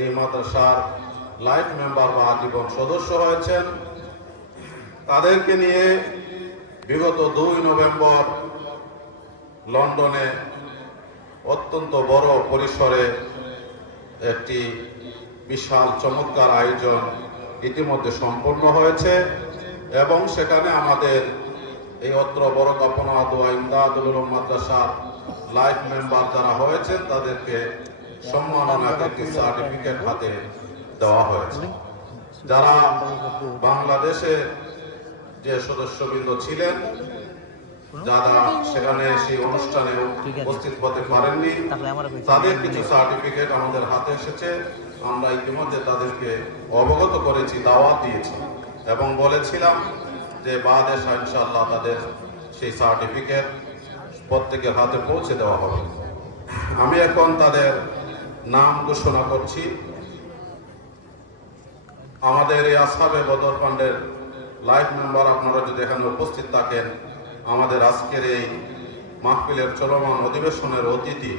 এই মাদ্রাসার life member বা আজীবন সদস্য হয়েছেন, তাদেরকে নিয়ে বিগত 2 নভেম্বর লন্ডনে অত্যন্ত বড় পরিসরে একটি বিশাল চমৎকার আয়োজন ইতিমধ্যে সম্পন্ন হয়েছে এবং সেখানে আমাদের এই অত্র বড় কাপনা দোয়া ইমদাদুল উলুম মাদ্রাসার লাইফ মেম্বার যারা হয়েছেন তাদেরকে সম্মাননার একটি সার্টিফিকেট হাতে দেওয়া হয়েছে। যারা বাংলাদেশে যে সদস্যবৃন্দ ছিলেন, যারা সেখানে সেই অনুষ্ঠানে উপস্থিত হতে পারেননি, তাদের কিছু সার্টিফিকেট আমাদের হাতে এসেছে। আমরা ইতিমধ্যে তাদেরকে অবগত করেছি, দাওয়াত দিয়েছি এবং বলেছিলাম যে বাদে ইনশাআল্লাহ তাদের সেই সার্টিফিকেট প্রত্যেকের হাতে পৌঁছে দেওয়া হবে। আমি এখন তাদের নাম ঘোষণা করছি। আমাদের এই আসহাবে বদর ফান্ডের লাইফ মেম্বার আপনারা যদি এখানে উপস্থিত থাকেন, আমাদের আজকের এই মাহফিলের চলমান অধিবেশনের অতিথি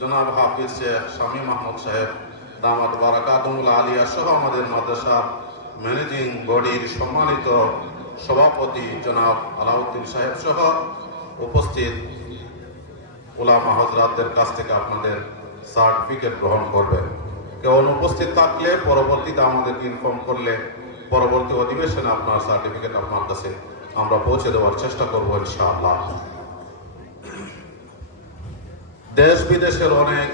জনাব হাফিজ শেখ শামীম আহমদ সাহেব দামাত বারাকাতুল আলিয়া সহ আমাদের মাদ্রাসার ম্যানেজিং বডির সম্মানিত সভাপতি জনাব আলাউদ্দিন সাহেব সহ উপস্থিত উলামা হযরতদের কাছ থেকে আপনাদের সার্টিফিকেট গ্রহণ করবেন। কেউ অনুপস্থিত থাকলে পরবর্তীতে আমাদেরকে ইনফর্ম করলে পরবর্তী অধিবেশনে আপনার সার্টিফিকেট আপনার কাছে আমরা পৌঁছে দেওয়ার চেষ্টা করবো ইনশাআল্লাহ। দেশ বিদেশের অনেক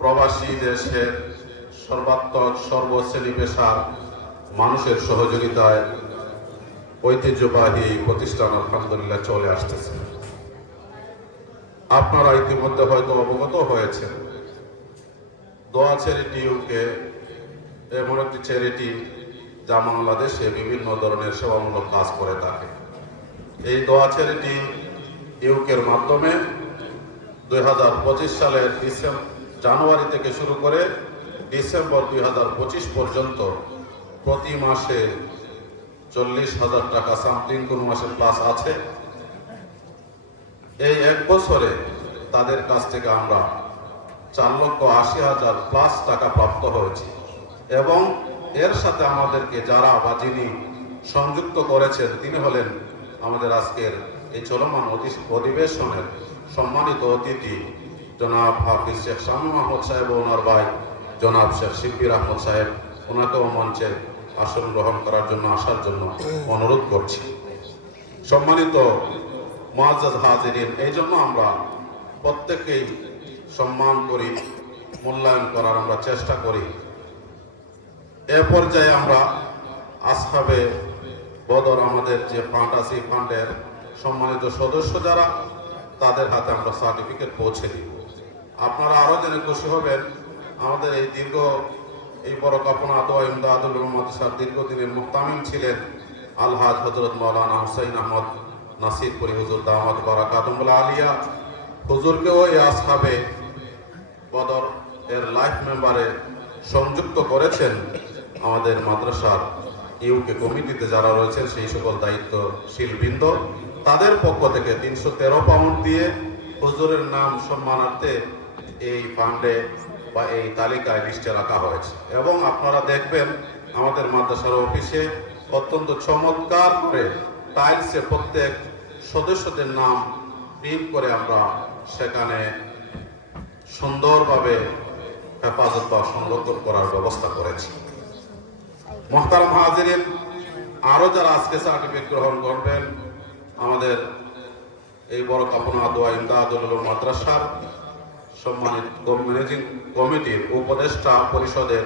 প্রবাসী দেশের সর্বাত্মক সর্বশ্রেণী পেশার মানুষের সহযোগিতায় ঐতিহ্যবাহী প্রতিষ্ঠান আলহামদুলিল্লাহ চলে আসতেছে। আপনারা ইতিমধ্যে হয়তো অবগত হয়েছেন, দোয়া চ্যারিটি ইউকে এমন একটি চ্যারিটি যা বাংলাদেশে বিভিন্ন ধরনের সেবামূলক কাজ করে থাকে। এই দোয়া চ্যারিটি ইউকের মাধ্যমে 2025 সালের জানুয়ারি থেকে শুরু করে ডিসেম্বর 2025 পর্যন্ত প্রতি মাসে 40,000 টাকা সামথিং, কোন মাসে প্লাস আছে। এই 1 বছরে তাদের কাছ থেকে আমরা 4,80,000 প্লাস টাকা প্রাপ্ত হয়েছি এবং এর সাথে আমাদেরকে যারা বা যিনি সংযুক্ত করেছেন তিনি হলেন আমাদের আজকের এই চলমান অধিবেশনের সম্মানিত অতিথি জনাব হাফিজ শেখ শামীম আহমদ সাহেব ও ওনার ভাই জনাব শেখ শিব্বির আহমদ সাহেব। ওনাকেও মঞ্চে আসন গ্রহণ করার জন্য আসার জন্য অনুরোধ করছি। সম্মানিত মুআজ্জাজ হাজিরিন, এই জন্য আমরা প্রত্যেকেই সম্মান করি, মূল্যায়ন করার আমরা চেষ্টা করি। এ পর্যায়ে আমরা আসহাবে বদর আমাদের যে ফান্ড আছে এই ফান্ডের সম্মানিত সদস্য যারা, তাদের হাতে আমরা সার্টিফিকেট পৌঁছে দিব। আপনারা আরো জেনে খুশি হবেন, আমাদের এই বড় কাপনা দোয়া ইমদাদুল উলুম মাদ্রাসার দীর্ঘদিনের মুহতামিম ছিলেন আলহাজ হযরত মাওলানা হুসাইন আহমদ নাসিরপুরি হুজুর দামাত বারাকাতুল আলিয়া। হুজুরকেও এই আসহাবে বদর এর লাইফ মেম্বারে সংযুক্ত করেছেন আমাদের মাদ্রাসার ইউকে কমিটিতে যারা রয়েছেন সেই সকল দায়িত্বশীল বৃন্দ। তাদের পক্ষ থেকে 313 পাউন্ড দিয়ে হুজুরের নাম সম্মানার্থে এই ফান্ডে বা এই তালিকায় লিস্টে রাখা হয়েছে এবং আপনারা দেখবেন আমাদের মাদ্রাসার অফিসে অত্যন্ত চমৎকার করে টাইলসে প্রত্যেক সদস্যদের নাম প্রিন্ট করে আমরা সেখানে সুন্দরভাবে হেফাজত বা সংরক্ষণ করার ব্যবস্থা করেছি। মুহতারাম হাজিরিন, আরো যারা আজকে সার্টিফিকেট গ্রহণ করবেন, আমাদের এই বড় কাপনা দোয়া ইমদাদুল উলুম মাদ্রাসার সম্মানিত ম্যানেজিং কমিটির উপদেষ্টা পরিষদের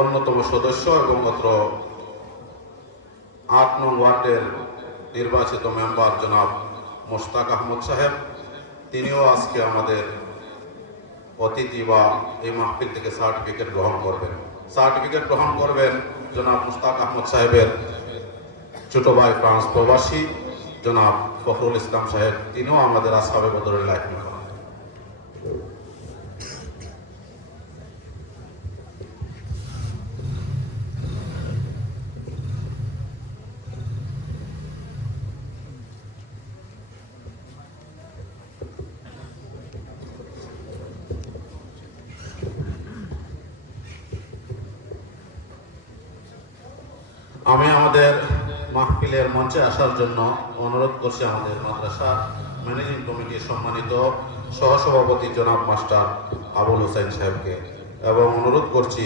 অন্যতম সদস্য এবং মাত্র 8 নং ওয়ার্ডের নির্বাচিত মেম্বার জনাব মোশতাক আহমদ সাহেব, তিনিও আজকে আমাদের অতিথি বা এই মাহফিল থেকে সার্টিফিকেট গ্রহণ করবেন। সার্টিফিকেট গ্রহণ করবেন জনাব মোশতাক আহমদ সাহেবের ছোট ভাই ফ্রান্স প্রবাসী জনাব ফখরুল ইসলাম সাহেব, তিনিও আমাদের আসহাবে বদরের লাইফ মেম্বার। আমি আমাদের মাহফিলের মঞ্চে আসার জন্য অনুরোধ করছি আমাদের মাদ্রাসা ম্যানেজিং কমিটির সম্মানিত সহসভাপতি জনাব মাস্টার আবুল হোসেন সাহেবকে, এবং অনুরোধ করছি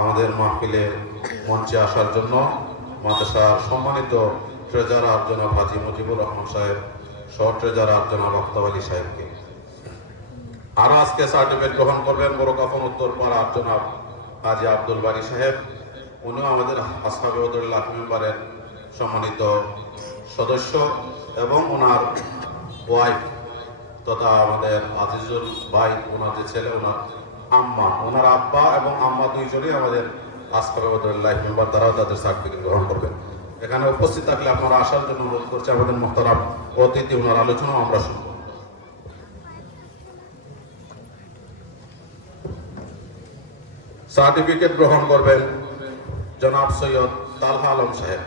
আমাদের মাহফিলের মঞ্চে আসার জন্য মাদ্রাসার সম্মানিত ট্রেজারার জনাব হাজি মুজিবুর রহমান সাহেব, সহ ট্রেজারার জনাব আফতাব আলী সাহেবকে। আর আজকে সার্টিফিকেট গ্রহণ করবেন বড়কাফন উত্তরপাড়ার জনাব হাজি আব্দুল বারী সাহেব। উনিও আমাদের আসহাবে বদরুল্লাহ মেম্বারের সম্মানিত সদস্য, এবং ওনার ওয়াইফ তথা আমাদের আজিজুল ভাই, ওনার যে ছেলে, ওনার আম্মা, ওনার আব্বা এবং আম্মা দুইজনই আমাদের আসহাবে বদরুল্লাহ মেম্বার, তারাও তাদের সার্টিফিকেট গ্রহণ করবেন। এখানে উপস্থিত থাকলে আপনারা আসার জন্য অনুরোধ করছি। আমাদের মোহতারাম অতিথি, ওনার আলোচনাও আমরা শুনব। সার্টিফিকেট গ্রহণ করবেন জনাব সৈয়দ তালহা আলম সাহেব।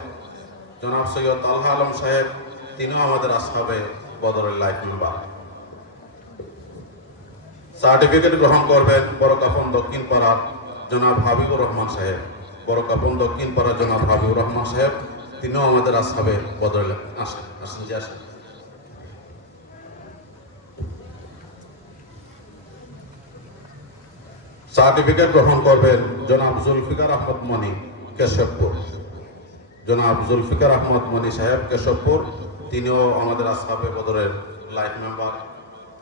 জনাব সৈয়দ তালহা আলম সাহেব, তিনিও আমাদের আসহাবে বদরুল্লাহ মেম্বার। সার্টিফিকেট গ্রহণ করবেন বড়কাফন দক্ষিণ পাড়ার জনাব হাবিবুর রহমান সাহেব। বড়কাফন দক্ষিণ পাড়ার জনাব হাবিবুর রহমান সাহেব, তিনিও আমাদের আসহাবে বদরুল্লাহ। আসেন আসেন জি আসেন। সার্টিফিকেট গ্রহণ করবেন জনাব জুলফিকার আহমদ মনি কেশবপুর। জনাব জুলফিকার আহমদ মনি সাহেব কেশবপুর, তিনিও আমাদের আসহাবে বদরের লাইফ মেম্বার।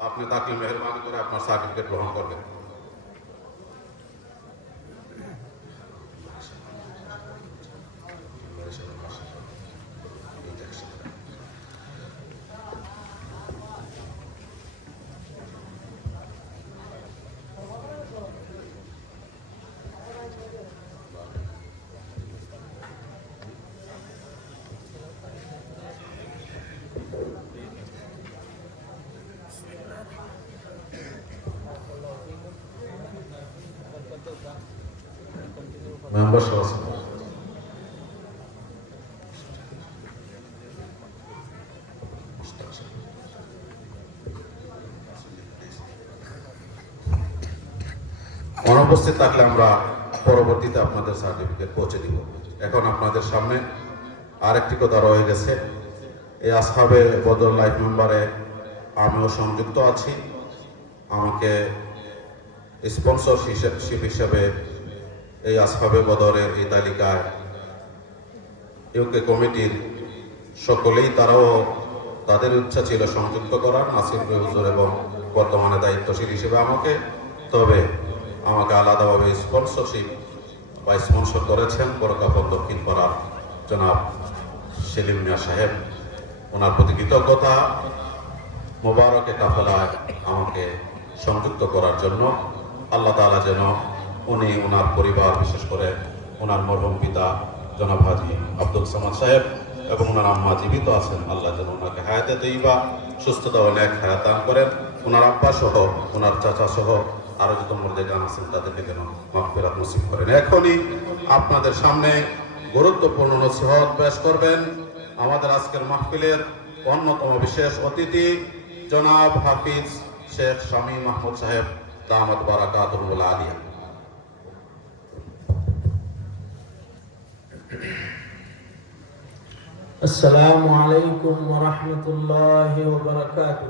আপনি তাকে মেহরবানি করে আপনার সার্টিফিকেট গ্রহণ করবেন। মেম্বার সহ অনুপস্থিত থাকলে আমরা পরবর্তীতে আপনাদের সার্টিফিকেট পৌঁছে দিব। এখন আপনাদের সামনে আরেকটি কথা রয়ে গেছে। এই আসহাবে বদর লাইফ মেম্বারে আমিও সংযুক্ত আছি। আমাকে স্পন্সরশিপ হিসেবে এই আসহাবে বদরের এই তালিকায় ইউকে কমিটির সকলেই, তারাও তাদের ইচ্ছা ছিল সংযুক্ত করার, নাসির হুজুর এবং বর্তমানে দায়িত্বশীল হিসেবে আমাকে। তবে আমাকে আলাদাভাবে স্পন্সরশিপ বা স্পন্সর করেছেন বড়কাফন দক্ষিণ পাড়ার জনাব সেলিম মিয়া সাহেব। ওনার প্রতি কৃতজ্ঞতা, মোবারকে কাফেলায় আমাকে সংযুক্ত করার জন্য। আল্লাহ তাআলা যেন উনি, ওনার পরিবার, বিশেষ করে ওনার মরহুম পিতা জনাব হাজি আব্দুল সামাদ সাহেব এবং ওনার আম্মা জীবিত আছেন, আল্লাহ যেন ওনাকে হায়াতে তৈবা, সুস্থতা ও নেক হায়াত দান করেন। ওনার আব্বা সহ, ওনার চাচা সহ আরো যত মুরদেগান আছেন তাদেরকে যেন মাগফিরাত নসিব করেন। এখনই আপনাদের সামনে গুরুত্বপূর্ণ নসিহত পেশ করবেন আমাদের আজকের মাহফিলের অন্যতম বিশেষ অতিথি জনাব হাফিজ শেখ শামীম মাহমুদ সাহেব, দামাত বারাকাতুহুল আলিয়া। السلام عليكم ورحمة الله وبركاته.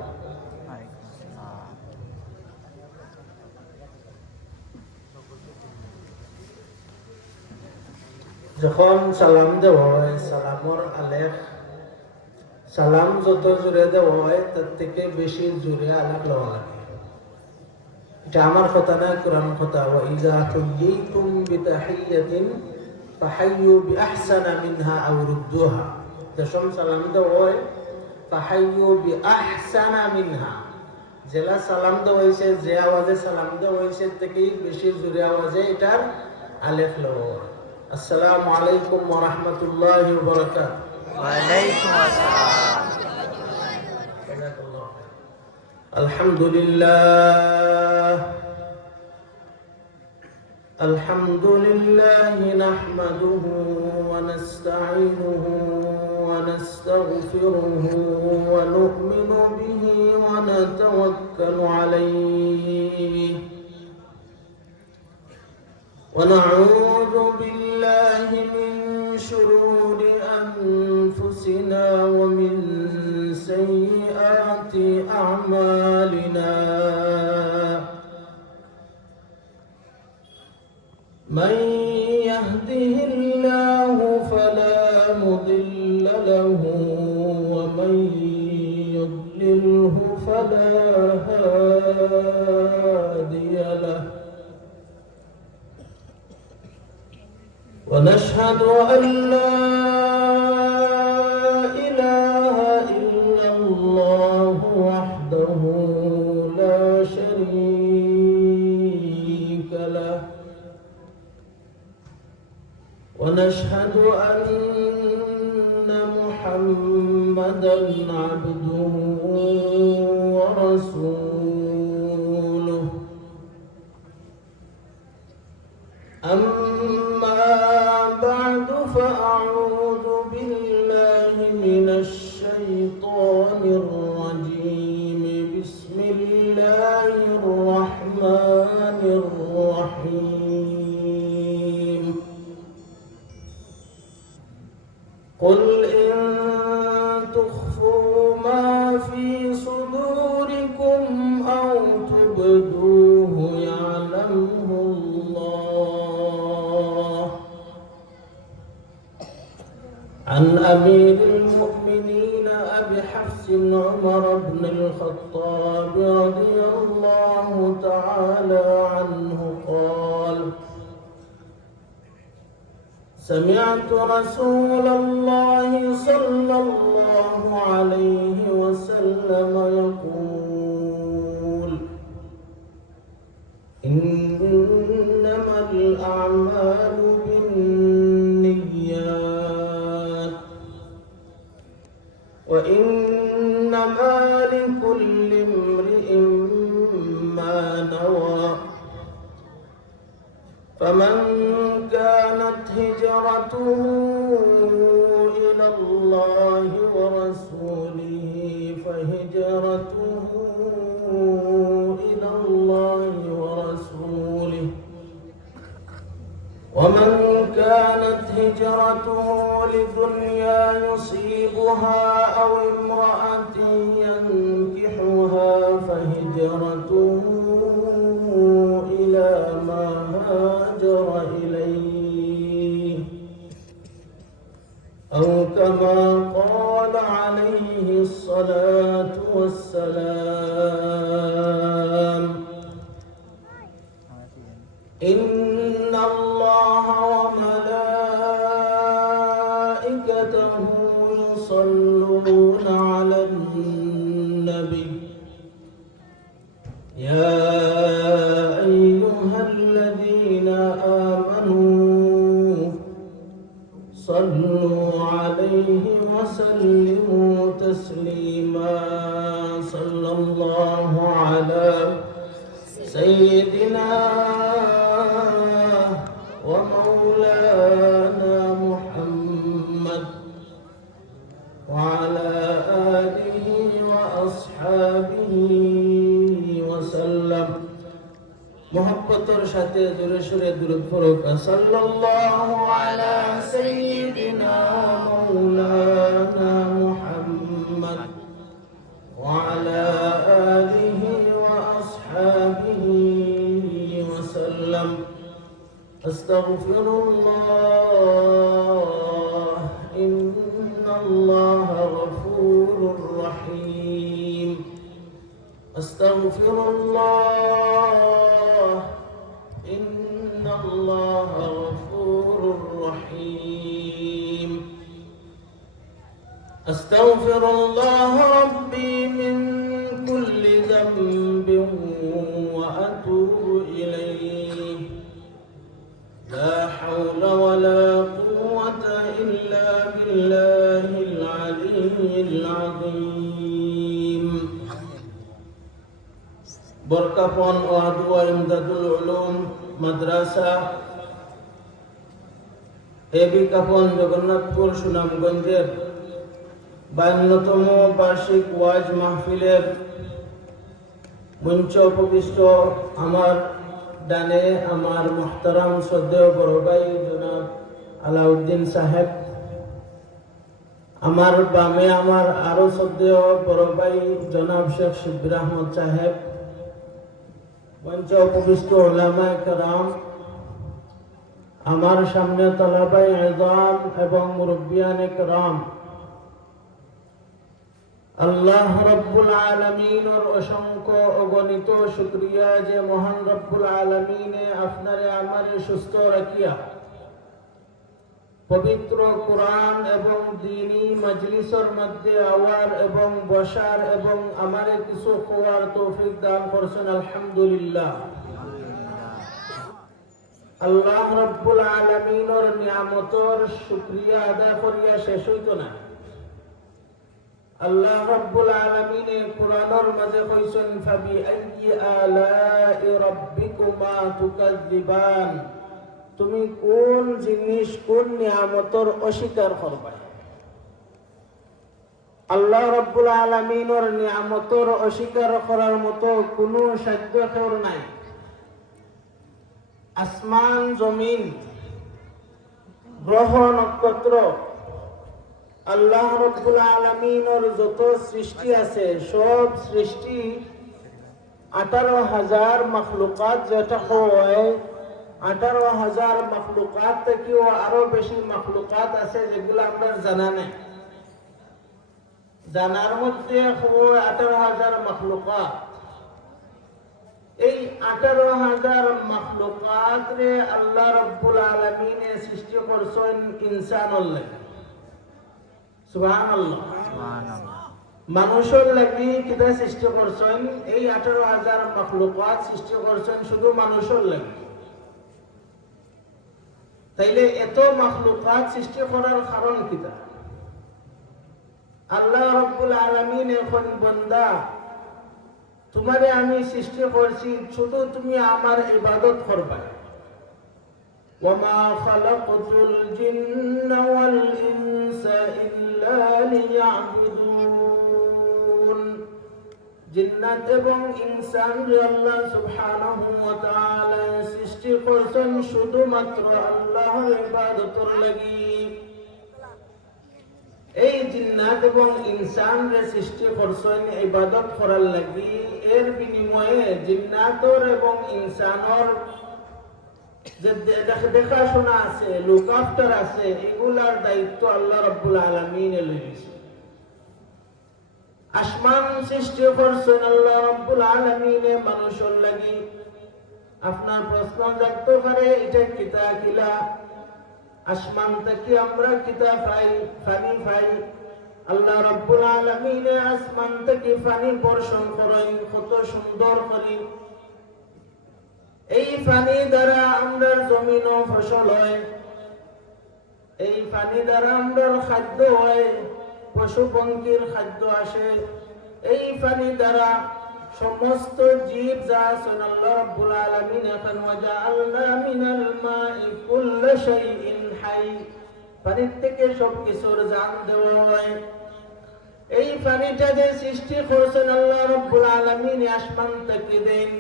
যখন সালাম দেওয়া হয়, সালামর আলেখ, সালাম যত জোরে দেওয়া হয় তার থেকে বেশি জোরে আলেখ লওয়া লাগে। এটা আমার কথা না, কোরআন কথা। ওয়া ইযা হুয়িতুম বিতাহিয়াতিন ফাহাইয়ু বিআহসানা মিনহা আও রুদ্দুহা। যখন সালাম দেওয়া হয় ফাহাইয়ু বিআহসানা মিনহা, যেলা সালাম দেওয়া হয়েছে, যে আওয়াজে সালাম দেওয়া হয়েছে থেকেই বেশি জোরে আওয়াজে এটার আলেখ লওয়া হয়। আসসালামু আলাইকুম ওয়া রাহমাতুল্লাহি ওয়া বারাকাতুহু। ওয়া আলাইকুম আসসালাম। আলহামদুলিল্লাহ আলহামদুলিল্লাহি নাহমাদুহু ওয়া নাস্তাঈনুহু ওয়া নাস্তাগফিরুহু ওয়া নু'মিনু বিহি ওয়া নাতাওয়াক্কালু আলাইহি ونعوذ بالله من شرور أنفسنا ومن سيئات أعمالنا من يهده الله فلا مضل له ومن يضلله فلا هادي له ونشهد أن لا إله إلا الله وحده لا شريك له ونشهد أن محمدًا عبده ورسوله أما بعد فأعوذ بالله من الشيطان الرجيم بسم الله الرحمن الرحيم قل إن تخفوا ما في صدوركم أو تبدوه يعلمه الله عن أمير المؤمنين أبي حفص عمر بن الخطاب رضي الله تعالى عنه قال سمعت رسول الله صلى الله عليه وسلم يقول إنما الأعمال بالنيات وإنما لكل امرئ ما نوى فمن كانت هجرته إلى الله ورسوله فهجرته إلى الله ورسوله ومن كانت هجرته لدنيا يصيبها أو امرأة ينكحها فهجرته إلى ما هاجر إليه أو كما قال عليه الصلاة والسلام إن الله وملائكته يصلون على النبي يا أيها الذين آمنوا صلوا عليه وسلموا تسليما صلى الله على سيدنا ومولانا محمد وعلى آله وأصحابه وسلم محبتর সাথে জোরে সোরে দুরূদ পড়ুক সাল্লাল্লাহু আলা সাইয়্যিদিনা মাওলানা মুহাম্মদ ওয়া আলা আলিহি ওয়া আসহাবিহি ওয়া সাল্লাম আস্তাগফিরুল্লাহ ইন্নাল্লাহা গফুরুর রহিম আস্তাগফিরুল্লাহ ইন্নাল্লাহা গফুরুর রহিম আস্তাগফিরুল্লাহ রাব্বি মিন কুল্লি যামবিন ওয়া আতুবু ইলাইহি লা হাওলা ওয়া লা কুওয়াতা ইল্লা বিল্লাহিল আলিয়্যিল আযীম বরকাপন ও আদওয়া ইমদাদুল উলুম মাদ্রাসা এবি কাপন জগন্নাথপুর সুনামগঞ্জের 52তম বার্ষিক ওয়াজ মাহফিলের মঞ্চ উপবিষ্ট আমার ডানে আমার মুহতারাম শ্রদ্ধেয় বড় ভাই জনাব আলাউদ্দিন সাহেব, আমার বামে আমার আরো শ্রদ্ধেয় বড় ভাই জনাব শেখ শিবির আহমদ সাহেব, মঞ্চে উপবিষ্ট ওলামায়ে কেরাম, আমার সামনে তালাবায়ে ইলম এবং মুরব্বিয়ানে কেরাম, আল্লাহ রব্বুল আলামিনের অসংখ্য অগণিত শুকরিয়া যে মহান রব্বুল আলামিনে আপনারে আমারে সুস্থ রাখিয়া পবিত্র কোরআন এবং দ্বীনি মজলিসের মধ্যে আওয়ার এবং বসার এবং আমারে কিছু খোয়ার তৌফিক দান করছেন। আলহামদুলিল্লাহ। আল্লাহ রব্বুল আলামিনের নিয়ামতের শুকরিয়া আদায় করিয়া শেষ হইতো না। আল্লাহ রব্বুল আলামিনে কোরআনের মাঝে কইছেন, ফাবিআইয়ি আলাই রাব্বিকুমা তুকাযযিবান, তুমি কোন জিনিস কোন নিয়ামতের অস্বীকার করবা? আল্লাহ রব্বুল আলামিনের নিয়ামতের অস্বীকার করার মতো কোনো সাধ্য কেউর নাই। আসমান জমিন গ্রহ নক্ষত্র আল্লাহ রব্বুল আলামিনের যত সৃষ্টি আছে সব সৃষ্টি 18,000 মখলুকাত, যেটা হয় 18,000 মখলুকাত থেকেও আরো বেশি মখলুকাত আছে যেগুলো আমরা জানা নেই। জানার মধ্যে 18,000 মখলুকাত। এই 18,000 মখলুকাত রে আল্লাহ রব্বুল আলামিনে সৃষ্টি করছেন ইনসানের লাগি। সুবহানাল্লাহ। মানুষের লাগি কিতা সৃষ্টি করছেন? এই 18,000 মখলুকাত সৃষ্টি করছেন শুধু মানুষের লাগি। তাইলে এত মখলুকাত সৃষ্টি করার কারণ কিতা? আল্লাহ রব্বুল আলামিন এখন বান্দা তোমারে আমি সৃষ্টি করছি শুধু তুমি আমার ইবাদত করবা। ওয়ামা খালাকতুল জিন্না ওয়াল ইনসা ইল্লা লিয়াবুদুন, জিন্নাত এবং ইনসান আল্লাহ সুবহানাহু ওয়া তাআলা সৃষ্টি করেছেন শুধুমাত্র আল্লাহর ইবাদতের লাগি। এই জিন্নাত এবং ইনসান রে সৃষ্টি করছেন ইবাদত করার লাগি। এর বিনিময়ে জিন্নাতর এবং ইনসানর যে দেখাশোনা আছে, লুক আফটার আছে, এগুলার দায়িত্ব আল্লাহ রাব্বুল আলামিন লইছে। আসমান সৃষ্টি করছেন আল্লাহ রাব্বুল আলামিন মানুষের লাগি। আপনার প্রশ্ন জাগতে পারে এটা কিতা কিলা? আসমান থেকে আমরা কিতা পাই? পানি পাই। আল্লাহ রাব্বুল আলামিন আসমান থেকে পানি বর্ষণ করেন কত সুন্দর করে। এই পানি দ্বারা আমরা জমিন ও ফসল হয়, এই পানি দ্বারা আমরা খাদ্য হয়, পশু পঙ্খির খাদ্য আসে। এই পানি দ্বারা সমস্ত জীব যা আছেন আল্লাহ রাব্বুল আলামিন এখন ওয়াজআলনা মিনাল মাই কুল্লা শাইইন হাই, পানির থেকে সব কিছুর জান দেওয়া হয়। এই পানিটা যে সৃষ্টি করেছেন আল্লাহ রাব্বুল আলামিন আসমান থেকে দেন।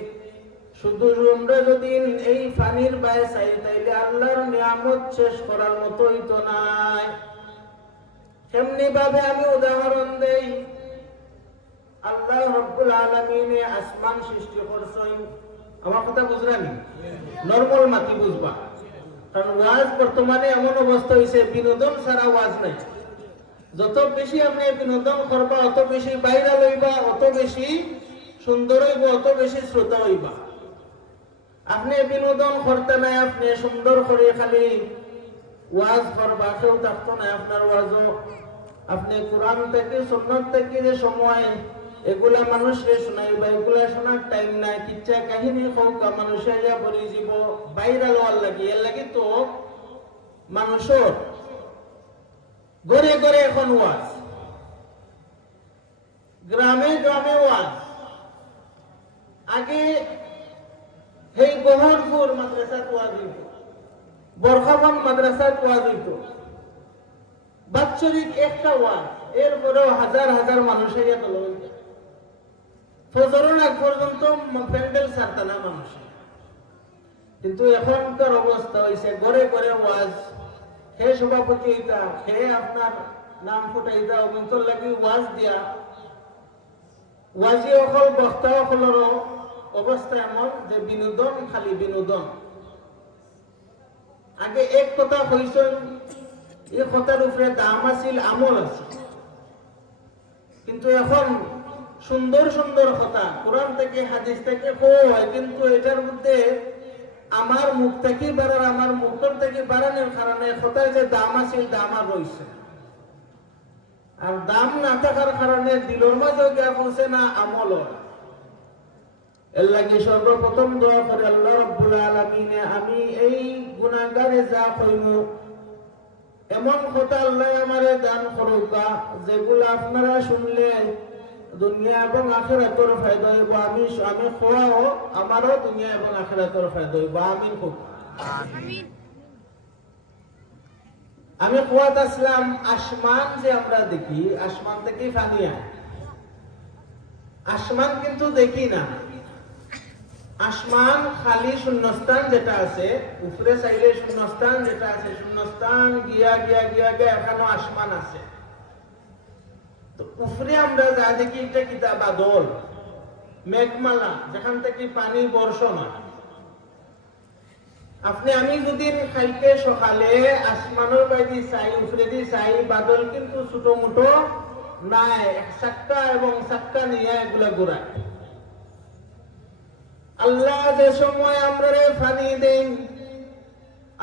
শুধু আমরা যদি এই পানির বাইরে চাই তাইলে আল্লাহর নিয়ামত শেষ করার মতোই তো নাই। কেমনি ভাবে আমি উদাহরণ দেই। আল্লাহ রাব্বুল আলামিন আসমান সৃষ্টি করছেন, আমার কথা বুঝরানি? নরমাল মাটি বুঝবা, কারণ ওয়াজ বর্তমানে এমন অবস্থা হয়েছে বিনোদন ছাড়া ওয়াজ নাই। যত বেশি আপনি বিনোদন করবা অত বেশি ভাইরাল হইবা, অত বেশি সুন্দর হইব, অত বেশি শ্রোতা হইবা। আপনি বিনোদন করতে নাই, আপনি সুন্দর করে খালি ওয়াজ করবা, কেউ থাকতো না আপনার ওয়াজও। আপনি কোরআন থেকে সুন্নাত থেকে যে সময় এগুলা মানুষকে শোনাইবা, এগুলা শোনার টাইম নাই। কিচ্ছা কাহিনী হোক মানুষে যা বলি যাব ভাইরাল হওয়ার লাগি। এর লাগি তো মানুষের ঘরে ঘরে এখন ওয়াজ, গ্রামে গ্রামে ওয়াজ। আগে এই বহরপুর মাদ্রাসাত ওয়াজ হইত, বরখাবান মাদ্রাসাত ওয়াজ হইত, বাৎসরিক একটা ওয়াজ। এরপরেও হাজার হাজার মানুষ ফজরের আগ পর্যন্ত প্যান্ডেল ছাড়তা না মানুষ। কিন্তু এখনকার অবস্থা হয়েছে ঘরে ঘরে ওয়াজ, হে সভাপতি হইতা, হে আপনার নাম ফুটাইতা, অবন্তর লাগি ওয়াজ দিয়া ওয়াজি অকল বক্তা অকলর অবস্থা এমন যে বিনোদন, খালি বিনোদন। আগে এক কথা কইছেন, এই কথার উপরে দাম আছিল, আমল আছে। কিন্তু এখন সুন্দর সুন্দর কথা কোরআন থেকে হাদিস থেকে হয়, কিন্তু এটার মধ্যে আমার মুখ থেকে বাড়ার, আমার মুখের থেকে বাড়ানোর কারণে কথায় যে দাম আছিল, দাম আর রয়েছে। আর দাম না থাকার কারণে দিলর মাঝে গিয়া পৌঁছে না, আমল হয়। এর লাগে সর্বপ্রথম দোয়া করে আল্লাহ রাব্বুল আলামিনে আমি এই গুনাহগারে যা কইমু এমন কথা আল্লাহ আমারে দান করুকা যেগুলো আপনারা শুনলে দুনিয়া এবং আখিরাতের ফায়দা হইব। আমি খোয়াও আমারও দুনিয়া এবং আখিরাতের ফায়দা হইব। আমিন খুব আমিন। আমি খোয়াত আসলাম, আসমান যে আমরা দেখি, আসমান থেকে পানি আয়। আসমান কিন্তু দেখি না, আসমান খালি শূন্যস্থান যেটা আছে, উপরে চাইলে শূন্যস্থান যেটা আছে, শূন্যস্থান গিয়া গিয়া গিয়া গিয়া এখানে আসমান আছে। তো উপরে আমরা যা দেখি এটা কিতা বাদল, মেঘমালা, যেখান থেকে পানি বর্ষণ হয়। আপনি আমি যদি খাইতে সকালে আসমানের বাইরে চাই, উপরে দিয়ে চাই, বাদল কিন্তু ছোট মোটো নাই, এক চাক্কা এবং চাক্কা নিয়ে এগুলা ঘুরায়। আল্লাহ যে সময় আমরা পানি দেন,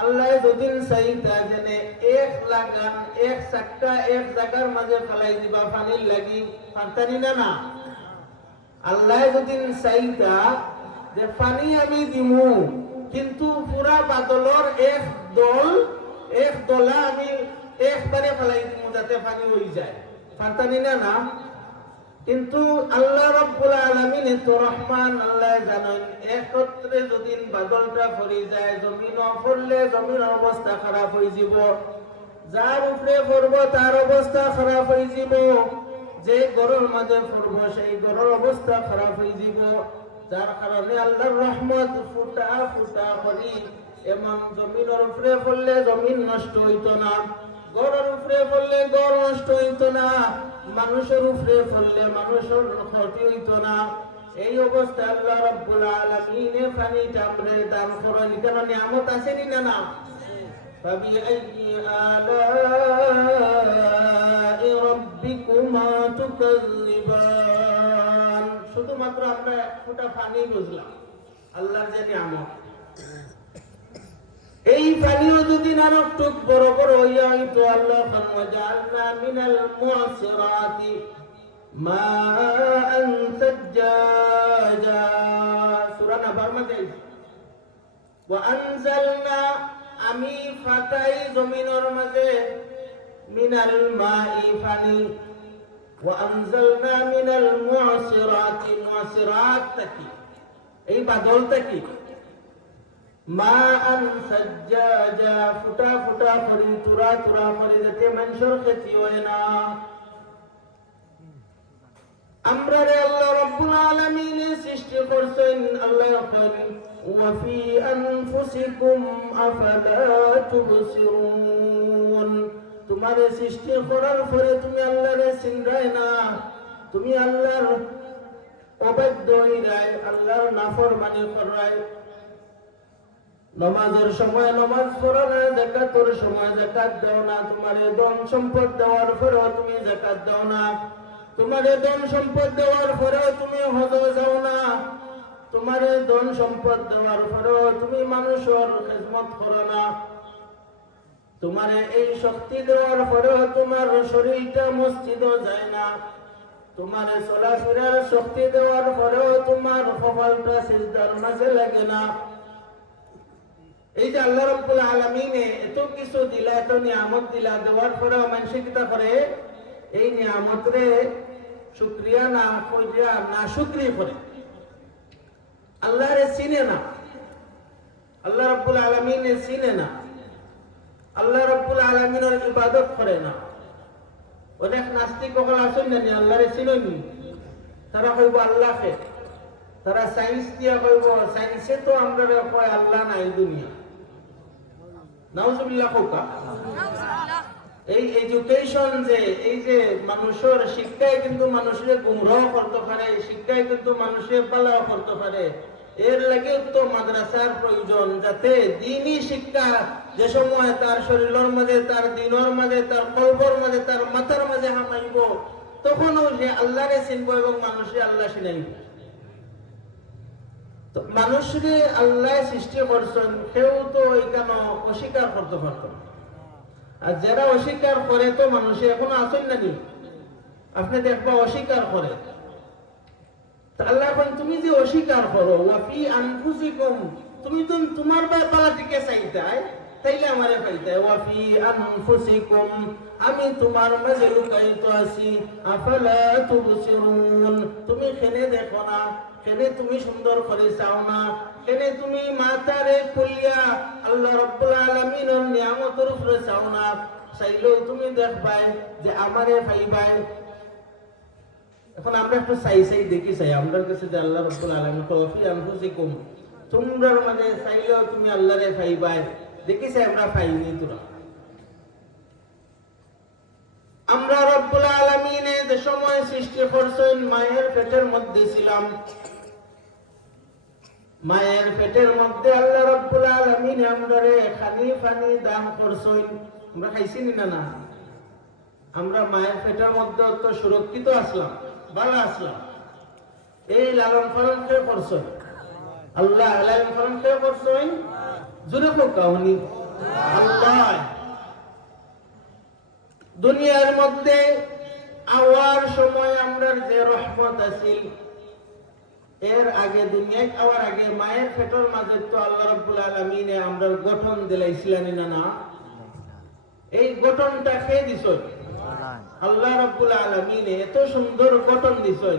আল্লাহ যদিন চাইতা জেনে এক লাগান, এক চাক্কা এক জায়গার মাঝে ফেলাই দিবা পানির লাগি, পারতানি না না। আল্লাহ যদিন চাইতা যে পানি আমি দিমু, কিন্তু পুরা বাদলর এক দলা আমি একবারে ফেলাই দিমু যাতে পানি হয়ে যায়, পারতানি না না। কিন্তু আল্লাহ রাব্বুল আলামিন এত রহমান, আল্লাহ জানেন একত্রে যদি বাদলটা পড়ে যায়, জমিন পড়লে জমিনের অবস্থা খারাপ হয়ে যাব, যার উপরে পড়ব তার অবস্থা খারাপ হয়ে যাব, যে ঘরের মাঝে পড়ব সেই ঘরের অবস্থা খারাপ হয়ে যাব। যার কারণে আল্লাহর রহমত ফুটা ফুটা করি, এমন জমিনের উপরে পড়লে জমিন নষ্ট হইতো না, গড়ের উপরে পড়লে গড় নষ্ট হইতো না, মানুষের উপরে পড়লে মানুষের ক্ষতি হইতো না। এই অবস্থা আল্লাহ রাব্বুল আলামিন পানিটা আমরা দান করেন, কেন নিয়ামত আসেনি না না। ফাবিআইয়ি আলাই রাব্বিকুমা তুকাযযিবান। শুধুমাত্র আমরা এক ফোঁটা পানি বুঝলাম আল্লাহর যে নিয়ামত। এই পানিও যদি নানকটুক বড় বড় হইয়া হইতো, আল্লাহ ওয়াজআলনা মিনাল মুআসিরাতি মাআন সাজ্জাজা, সূরা নাবার মধ্যে। ওয়া আনজালনা, আমি ফাটাই জমিনের মাঝে, মিনাল মাই পানি, ওয়া আনজালনা মিনাল মুআসিরাতি, মুআসিরাত কি এই বাদলটা কি, মাআন সাজ্জাজা, ফুটা ফুটা করে, তুরা তুরা করে, যাতে মানুষের ক্ষতি হয় না। আমরা রে আল্লাহ রাব্বুল আলামিন সৃষ্টি করছেন, আল্লাহ বলেন ওয়া ফি আনফুসিকুম আফালা তুবসিরুন। তোমার সৃষ্টি করার পরে তুমি আল্লাহরে চিনরাই না, তুমি আল্লাহর অবাধ্য হইরাই, আল্লাহর নাফরমানি করাই। নমাজের সময় নমাজ পড়ো না, যাকাতের সময় যাকাত দাও না, তোমার ধন সম্পদ দেওয়ার পরেও তুমি যাকাত দাও না, তোমার ধন সম্পদ দেওয়ার পরেও তুমি হজে যাও না, তোমার ধন সম্পদ দেওয়ার পরেও তুমি মানুষের খেদমত করো না, তোমার এই শক্তি দেওয়ার পরেও তোমার শরীরটা মসজিদও যায় না, তোমার চলাফেরার শক্তি দেওয়ার পরেও তোমার কপালটা সিজদার মাঝে লাগে না। এই যে আল্লাহ রাব্বুল আলামিন এত কিছু দিলা, এত নিয়ামত দিলা, দেওয়ার পরেও মানুষ কিতা করে, এই নিয়ামতরে শুকরিয়া না কইরা না শুকরি করে, আল্লাহরে চিনে না, আল্লাহ রাব্বুল আলামিন চিনে না, আল্লাহ রাব্বুল আলামিনের ইবাদত করে না। অনেক নাস্তিক সকল আছেন না, আল্লাহরে চিনেনি, তারা কইব আল্লাহকে, তারা সায়েন্স দিয়া কইব সায়েন্সে তো আমরা কয় আল্লাহ নাই দুনিয়া। নাউজুবিল্লাহ কওকা। এই এডুকেশন যে এই যে মানুষের শিক্ষায় কিন্তু মানুষের গুমরাহ করতে পারে, শিক্ষায় কিন্তু মানুষের বালাও করতে পারে। এর লাগে তো মাদ্রাসার প্রয়োজন, যাতে দ্বীনি শিক্ষা যে সময় তার শরীরের মাঝে, তার দিনের মাঝে, তার কলবর মাঝে, তার মাথার মাঝে হামাইব, তখনও সে আল্লাহরে চিনব এবং মানুষে আল্লাহ চিনাইব। তো মানুষরে আল্লাহ সৃষ্টি করছেন, কেউ তো এখানে অস্বীকার করতে পারত না। আর যারা অস্বীকার করে তো মানুষে এখনো আছেন নাকি? আপনি দেখবা অস্বীকার করে। আল্লাহ এখন তুমি যে অস্বীকার করো, ওয়াফি আনফুসিকুম, তুমি তো তোমার ব্যাপার দিকে চাইতাই, তাইলে আমারে পাইতাই। ওয়াফি আনফুসিকুম, আমি তোমার মাঝে লুকায়িত আছি। আফালা তুবসিরুন, তুমি খেনে দেখো না, কেনে তুমি সুন্দর করে চাও না, কেনে তুমি মাতারে খুলিয়া আল্লাহ রাব্বুল আলামিনের নিয়ামতের উপরে চাও না। চাইলেও তুমি দেখবাই যে আমারে পাইবাই। এখন আমরা একটু চাই দেখি চাই আমাদের কাছে যে আল্লাহ রাব্বুল আলামিন ওয়াফি আনফুসিকুম, তোমরার মাঝে চাইলেও তুমি আল্লাহরে পাইবাই। দেখি চাই আমরা পাইনি তোরা। আমরা রব্বুল আলামিনে যে সময় সৃষ্টি করছেন, মায়ের পেটের মধ্যে ছিলাম। মায়ের পেটের মধ্যে আল্লাহ রব্বুল আলামিন আমাদের খানি ফানি দান করছেন। আমরা খাইছি না? না, আমরা মায়ের পেটের মধ্যে তো সুরক্ষিত আসলাম, ভালো আসলাম। এই লালন পালন কে করছেন? আল্লাহ। লালন পালন কে করছেন? জোরে কাউনি আল্লাহ। দুনিয়ার মধ্যে আওয়ার সময় আমরা যে রহমত আছিল, এর আগে দুনিয়ায় আওয়ার আগে মায়ের পেটের মাঝে তো আল্লাহ রাব্বুল আলামিনে আমরা গঠন দিলাইছিলেন না? এই গঠনটা খেয়ে দিছেন আল্লাহ রাব্বুল আলামিনে। এত সুন্দর গঠন দিছেন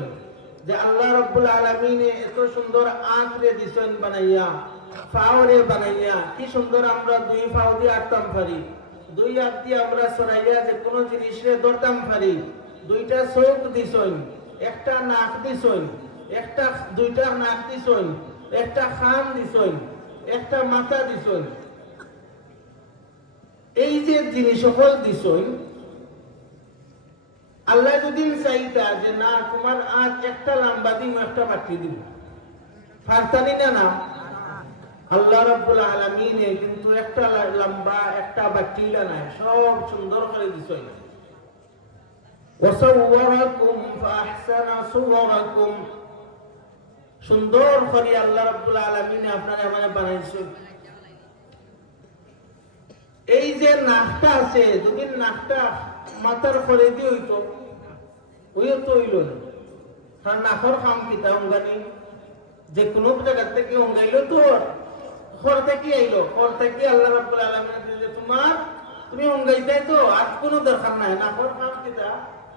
যে আল্লাহ রাব্বুল আলামিনে এত সুন্দর আঁকড়ে দিছেন বানাইয়া, ফাওরে বানাইয়া। কি সুন্দর আমরা দুই ফাও দিয়ে আটতাম পারি, দুই হাত দিয়ে আমরা সরাইয়া যে কোনো জিনিসে ধরতাম পারি। দুইটা চোখ দিছেন, একটা নাক দিছেন, একটা দুইটা নাক দিছেন, একটা কান দিছেন, একটা মাথা দিছেন। এই যে জিনিস সকল দিছেন, আল্লাহ যদি চাইতা যে না তোমার আজ একটা লম্বা দিন একটা বাকি দিন, পারতানি না? আল্লাহ রাব্বুল আলামিন কিন্তু একটা লম্বা একটা বাকিলা নাই, সব সুন্দর করে দিছেন। ওয়াসাওয়ারাকুম ফাআহসানা সুওয়ারাকুম, সুন্দর করে আল্লাহ রাব্বুল আলামিন আপনারে আমারে বানাইছেন। এই যে নাকটা আছে, যদি নাকটা মাথার করে দিয়ে হইতো, ওইও তো হইল না। কারণ নাকর কাম কিতা অঙ্গানি, যে কোনো জায়গা থেকে অঙ্গাইলো তো খর থেকে আইলো, খর থেকে আল্লাহ রাব্বুল আলামিন দিলে তোমার, তুমি অঙ্গাইতাই তো আর কোনো দরকার নাই। নাকর কাম কিতা,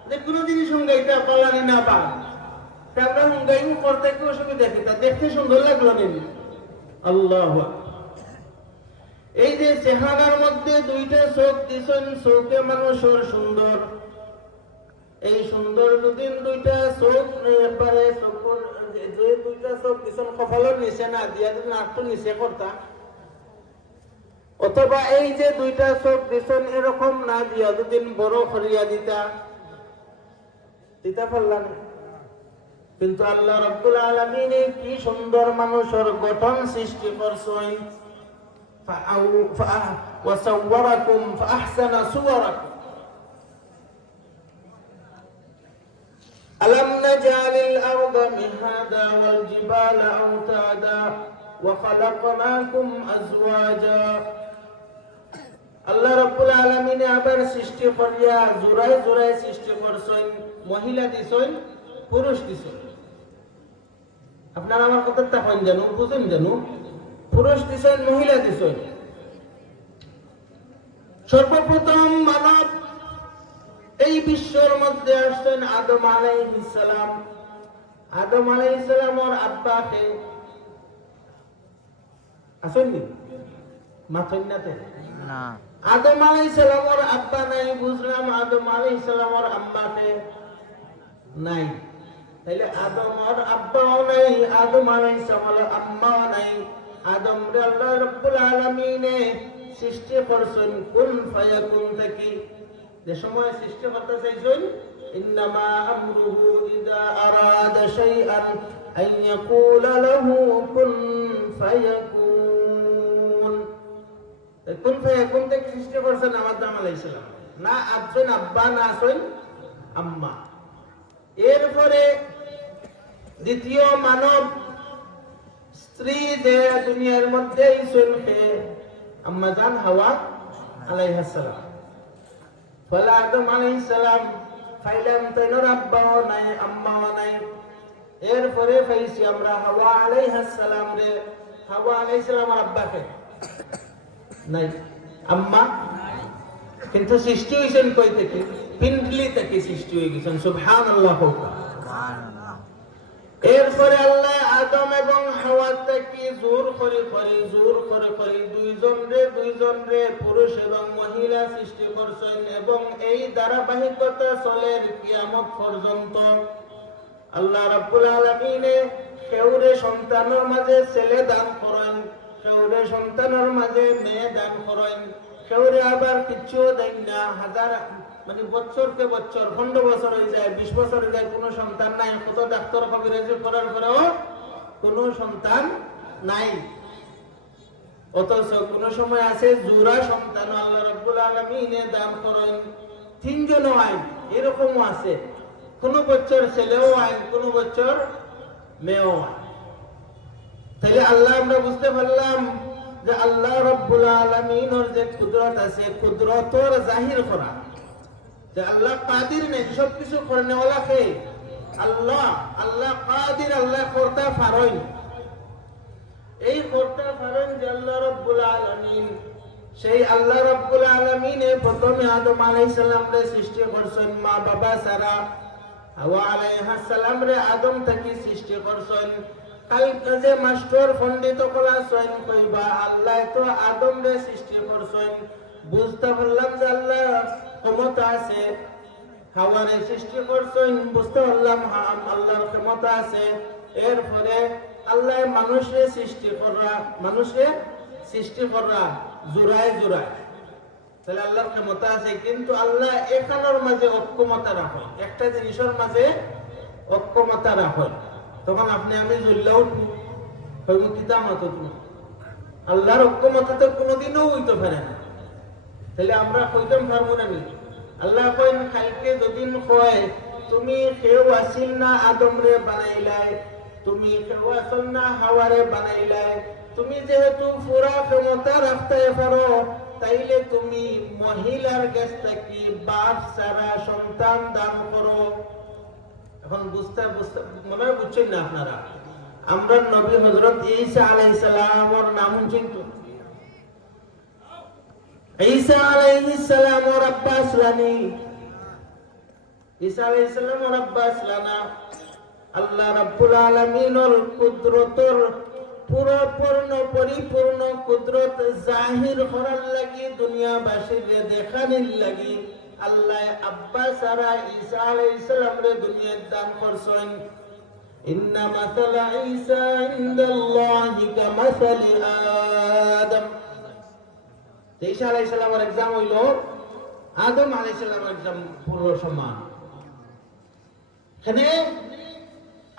যে কোনো জিনিস অঙ্গাইতা পালানি না পা আমরা অঙ্গাইও খর থেকে অসুবিধা কিতা, দেখতে সুন্দর লাগলো নেই। আল্লাহু আকবার। এই যে চেহারার মধ্যে দুইটা চোখ দিছেন, চোখে মানুষের সুন্দর। এই সুন্দর যদি দুইটা চোখ একবারে চোখের যে দুইটা চোখ দিছেন কপালের নিচে না দিয়া যদি নাকটো নিচে করতা, অথবা এই যে দুইটা চোখ দিছেন এরকম না দিয়া যদি বড় করিয়া দিতা পারলাম। কিন্তু আল্লাহ রাব্বুল আলামিন কি সুন্দর মানুষের গঠন সৃষ্টি করছেন। وصوركم فأحسن صوركم ألم نجعل الأرض مهادا والجبال أوتادا وخلقناكم أزواجا। আল্লাহ রাব্বুল আলামিন আবার সৃষ্টি করিয়া জোড়ায় জোড়ায় সৃষ্টি করছেন। মহিলা দিছেন, পুরুষ দিছেন। আপনারা আমার কথাটা কইন জানো, বুঝেন জানো? পুরুষ দিছেন, মহিলা দিছেন। সর্বপ্রথম মানব এই বিশ্বের মধ্যে আসছেন আদম আলাইহিস সালাম। আদম আলাইহিস সালামের আব্বাকে আসেননি মাথন্নাতে না। আদম আলাইহিস সালামের আব্বা নাই, বুঝলাম। আদম আলাইহিস সালামের আম্মাকে নাই, তাইলে আদমের আব্বাও নাই, আদম আলাইহিস সালামের আম্মাও নাই। আদম রে আল্লাহ রাব্বুল আলামিন সৃষ্টি করছেন কুন ফায়াকুন থেকে, যে সময় সৃষ্টি করতে চাইছেন ইন্নামা আমরুহু ইযা আরাদা শাইআন আন ইয়াকুলা লাহু কুন ফায়াকুন। কুন ফায়াকুন থেকে সৃষ্টি করছেন আদম আলাইহিস সালাম, না আছেন আব্বা না আছেন আম্মা। এরপরে দ্বিতীয় মানব স্ত্রী যে দুনিয়ার মধ্যে ইসুনকে আম্মা জান হাওয়া আলাইহিস সালাম। ফলে আদম আলাইহিস সালাম ফাইলাম তাইনর আব্বাও নাই আম্মাও নাই। এরপরে পাইছি আমরা হাওয়া আলাইহিস সালাম রে। হাওয়া আলাইহিস সালাম আব্বাকে নাই, আম্মা কিন্তু সৃষ্টি হইছেন কই থেকে? পিন্ডলি থেকে সৃষ্টি হয়ে গেছেন। সুবহানাল্লাহ। এরপরে আল্লাহ আদম এবং হাওয়া থেকে জোর করে দুইজন রে পুরুষ এবং মহিলা সৃষ্টি করছেন, এবং এই ধারাবাহিকতা চলে কিয়ামত পর্যন্ত। আল্লাহ রাব্বুল আলামিন কেউরে সন্তানের মাঝে ছেলে দান করেন, কেউরে সন্তানের মাঝে মেয়ে দান করেন, কেউরে আবার কিচ্ছু দেন না। হাজার মানে বছরকে বছর 15 বছর হয়ে যায়, 20 বছর হয়ে যায়, কোনো সন্তান নাই। কত ডাক্তার কবিরাজি করার পরেও কোনো সন্তান নাই। অথচ কোন সময় আছে জোড়া সন্তান আল্লাহ রাব্বুল আলামিন দান করেন, 3 জন হয়, এরকমও আছে। কোন বছর ছেলেও হয়, কোন বছর মেয়েও হয়। তাহলে আল্লাহ আমরা বুঝতে পারলাম যে আল্লাহ রাব্বুল আলামিনের যে কুদরত আছে, কুদরতর জাহির করা, যে আল্লাহ কাদির নেই, সবকিছু করনে ওয়ালা কে? আল্লাহ। আল্লাহ কাদির, আল্লাহ করতে পারেন। এই করতে পারেন যে আল্লাহ রাব্বুল আলামিন, সেই আল্লাহ রাব্বুল আলামিন প্রথমে আদম আলাইহিস সালাম রে সৃষ্টি করছেন মা বাবা ছাড়া। হাওয়া আলাইহিস সালাম রে আদম থেকে সৃষ্টি করছেন। কালকে যে মাস্টার পণ্ডিত কলা সৈন কইবা আল্লাহ তো আদম রে সৃষ্টি করছেন, বুঝতে পারলাম যে আল্লাহ ক্ষমতা আছে। হাওয়ারে সৃষ্টি করছেন, বুঝতে পারলাম আল্লাহর ক্ষমতা আছে। এরপরে আল্লাহ মানুষের সৃষ্টি করা জোড়ায়। তাহলে আল্লাহর ক্ষমতা আছে, কিন্তু আল্লাহ এখানোর মাঝে অক্ষমতা রাখেন, একটা জিনিসের মাঝে অক্ষমতা রাখেন। তখন আপনি আমি জ্বললেও কিতামত আল্লাহর অক্ষমতা তো কোনোদিনও হইতে পারে না। তাহলে আমরা কইতাম পারবো না। আল্লাহ কইন কালকে যদিন কয় তুমি কেউ আসিল না আদম রে বানাইলাই, তুমি কেউ আসল না হাওয়ারে বানাইলাই, তুমি যেহেতু পুরা ক্ষমতা রাখতে পারো, তাইলে তুমি মহিলার কাছ থেকে বাপ সারা সন্তান দান করো। এখন বুঝতে মনে হয় বুঝছেন না আপনারা? আমরা নবী হযরত ঈসা আলাইহিস সালামের নাম চিনতো। ঈসা আলাইহিস সালাম ওর আব্বা আসলানি, ঈসা আলাইহিস সালাম ওর আব্বা আসলানা। আল্লাহ রাব্বুল আলামিনের কুদরতর পরিপূর্ণ কুদরত জাহির করার লাগি, দুনিয়াবাসীর দেখানির লাগি আল্লাহ আব্বা সারা ঈসা আলাইহিস সালাম রে দুনিয়ার দান করছেন। ইন্না মাসালা ঈসা ইনদাল্লাহি কামাসালি আদম। ঈসা আলাইহিস সালামের एग्जाम হইল আদম আলাইহিস সালামের एग्जाम পুরো সমান। এখানে